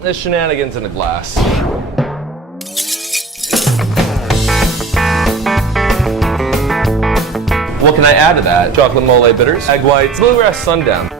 There's shenanigans in a glass. What can I add to that? Chocolate mole bitters, egg whites, bluegrass sundown.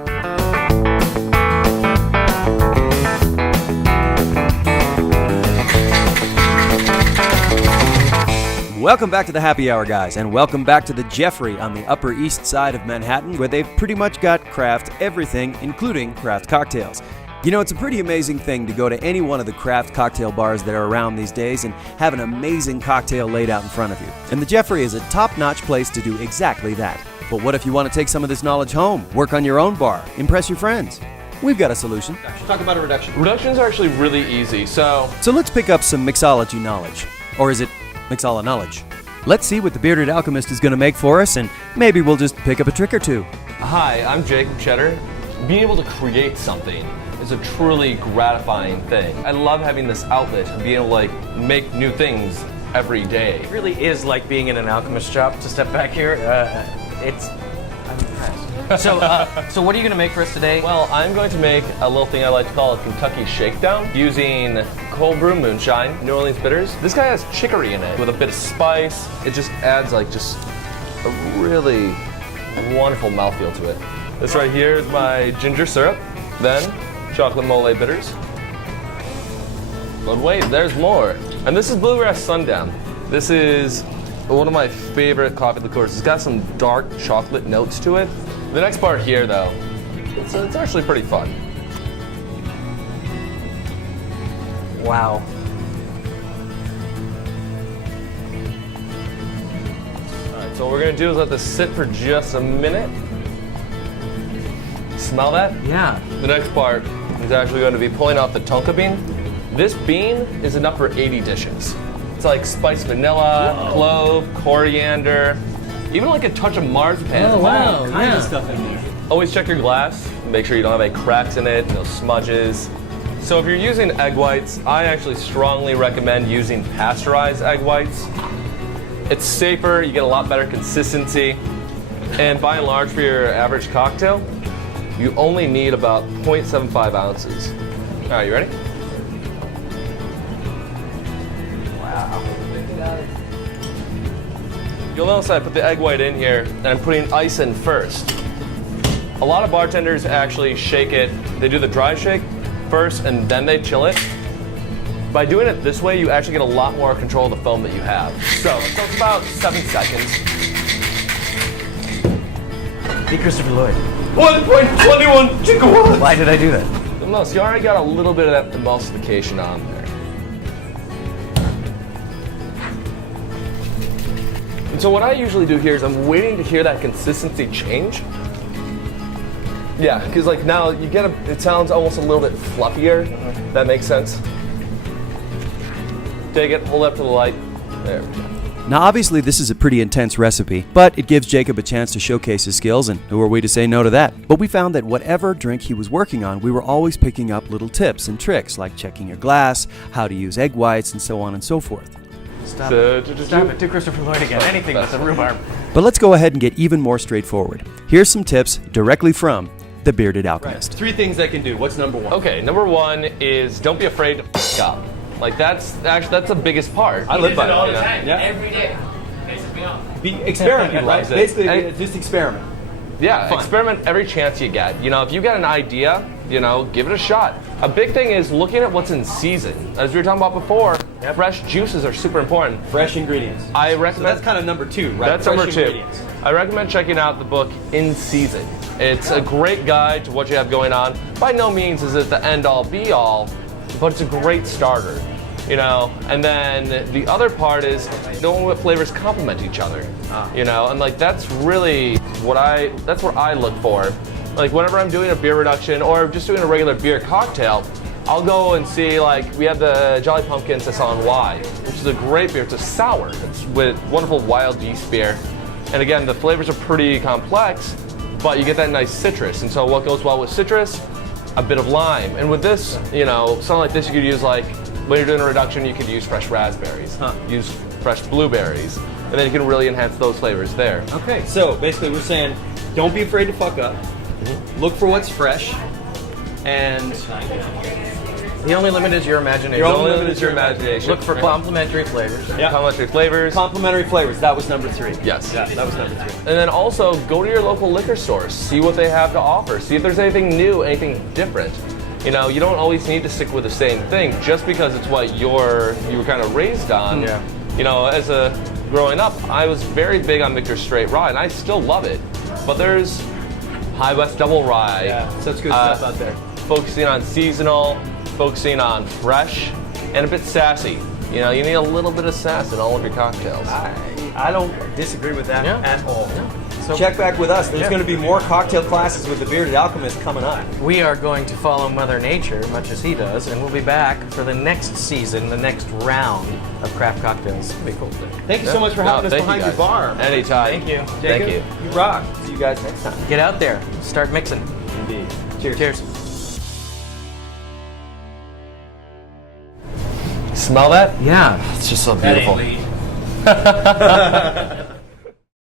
Welcome back to the Happy Hour, guys, and welcome back to the Jeffery on the Upper East Side of Manhattan, where they've pretty much got craft everything, including craft cocktails. You know, it's a pretty amazing thing to go to any one of the craft cocktail bars that are around these days and have an amazing cocktail laid out in front of you. And the Jeffery is a top-notch place to do exactly that. But what if you want to take some of this knowledge home, work on your own bar, impress your friends? We've got a solution. Talk about a reduction. Reductions are actually really easy, so let's pick up some mixology knowledge. Or is it Mixala knowledge? Let's see what the Bearded Alchemist is going to make for us, and maybe we'll just pick up a trick or two. Hi, I'm Jacob Cheddar. Being able to create something is a truly gratifying thing. I love having this outlet and being able to make new things every day. It really is like being in an alchemist shop. To step back here, I'm impressed. So what are you going to make for us today? Well, I'm going to make a little thing I like to call a Kentucky Shakedown using cold brew moonshine, New Orleans bitters. This guy has chicory in it with a bit of spice. It just adds just a really wonderful mouthfeel to it. This right here is my ginger syrup, then chocolate mole bitters. But wait, there's more. And this is bluegrass sundown. This is one of my favorite coffee liqueurs. It's got some dark chocolate notes to it. The next part here, though, it's actually pretty fun. Wow. All right, so what we're gonna do is let this sit for just a minute. Smell that? Yeah. The next part is actually going to be pulling off the tonka bean. This bean is enough for 80 dishes. It's like spiced vanilla, clove, coriander, even like a touch of marzipan. Oh, wow. All kinds of stuff in there. Always check your glass. Make sure you don't have any cracks in it, no smudges. So if you're using egg whites, I actually strongly recommend using pasteurized egg whites. It's safer, you get a lot better consistency, and by and large for your average cocktail, you only need about 0.75 ounces. All right, you ready? Wow. You'll notice I put the egg white in here, and I'm putting ice in first. A lot of bartenders actually shake it. They do the dry shake first, and then they chill it. By doing it this way, you actually get a lot more control of the foam that you have. So it's about 7 seconds. Hey, Christopher Lloyd. 1.21 gigawatts! Why did I do that? No, so you already got a little bit of that emulsification on there. And so what I usually do here is I'm waiting to hear that consistency change. Yeah, because now you get it sounds almost a little bit fluffier. That makes sense. Take it, hold it up to the light. There we go. Now, obviously, this is a pretty intense recipe, but it gives Jacob a chance to showcase his skills, and who are we to say no to that? But we found that whatever drink he was working on, we were always picking up little tips and tricks, like checking your glass, how to use egg whites, and so on and so forth. Stop it. Do Christopher Lloyd again. Anything with the rhubarb. But let's go ahead and get even more straightforward. Here's some tips directly from the Bearded Alchemist. 3 things I can do. What's number 1? Okay, number 1 is don't be afraid to f up. That's the biggest part. I live by it all the you know? time, Yeah. every day. Pisses me off. Experiment, right? Loves it. Basically, Hey. just experiment. Yeah, Fun. experiment every chance you get. If you got an idea, give it a shot. A big thing is looking at what's in season. As we were talking about before, fresh juices are super important. Fresh ingredients. I So recommend that's kind of number 2, right? That's Fresh number 2. ingredients. I recommend checking out the book In Season. It's a great guide to what you have going on. By no means is it the end-all be-all, but it's a great starter. And then the other part is knowing what flavors complement each other. And that's really what I look for. Whenever I'm doing a beer reduction or just doing a regular beer cocktail, I'll go and see, we have the Jolly Pumpkin Saison Y, which is a great beer. It's a sour. It's with wonderful wild yeast beer. And again, the flavors are pretty complex, but you get that nice citrus. And so what goes well with citrus? A bit of lime. And with this, something like this you could use when you're doing a reduction, you could use fresh raspberries, use fresh blueberries, and then you can really enhance those flavors there. Okay, so basically we're saying don't be afraid to fuck up. Look for what's fresh. And The only limit is your imagination. Your The only only limit limit is is your your imagination. Look for complementary flavors. Yeah. Complementary flavors. Complementary flavors. That was number 3. Yes. Yeah, that was number 3. And then also go to your local liquor stores, see what they have to offer, see if there's anything new, anything different. You know, you don't always need to stick with the same thing just because it's what you were kind of raised on. Yeah. You know, growing up, I was very big on Victor's Straight Rye, and I still love it. But there's High West Double Rye. Yeah, such good stuff out there. Focusing on seasonal, focusing on fresh, and a bit sassy. You know, you need a little bit of sass in all of your cocktails. I don't disagree with that Yeah. at all. So Check back with us. There's Yeah. going to be more cocktail classes with the Bearded Alchemist coming up. we are going to follow Mother Nature, much as he does, and we'll be back for the next season, the next round of craft cocktails. It'll be cool. Thank you so much for having us thank you behind your guys. bar. Anytime. Thank you. Thank Jacob, you. You rock. See you guys next time. Get out there. Start mixing. Indeed. Cheers. Cheers. Smell that? Yeah. It's just so That beautiful. ain't Lee.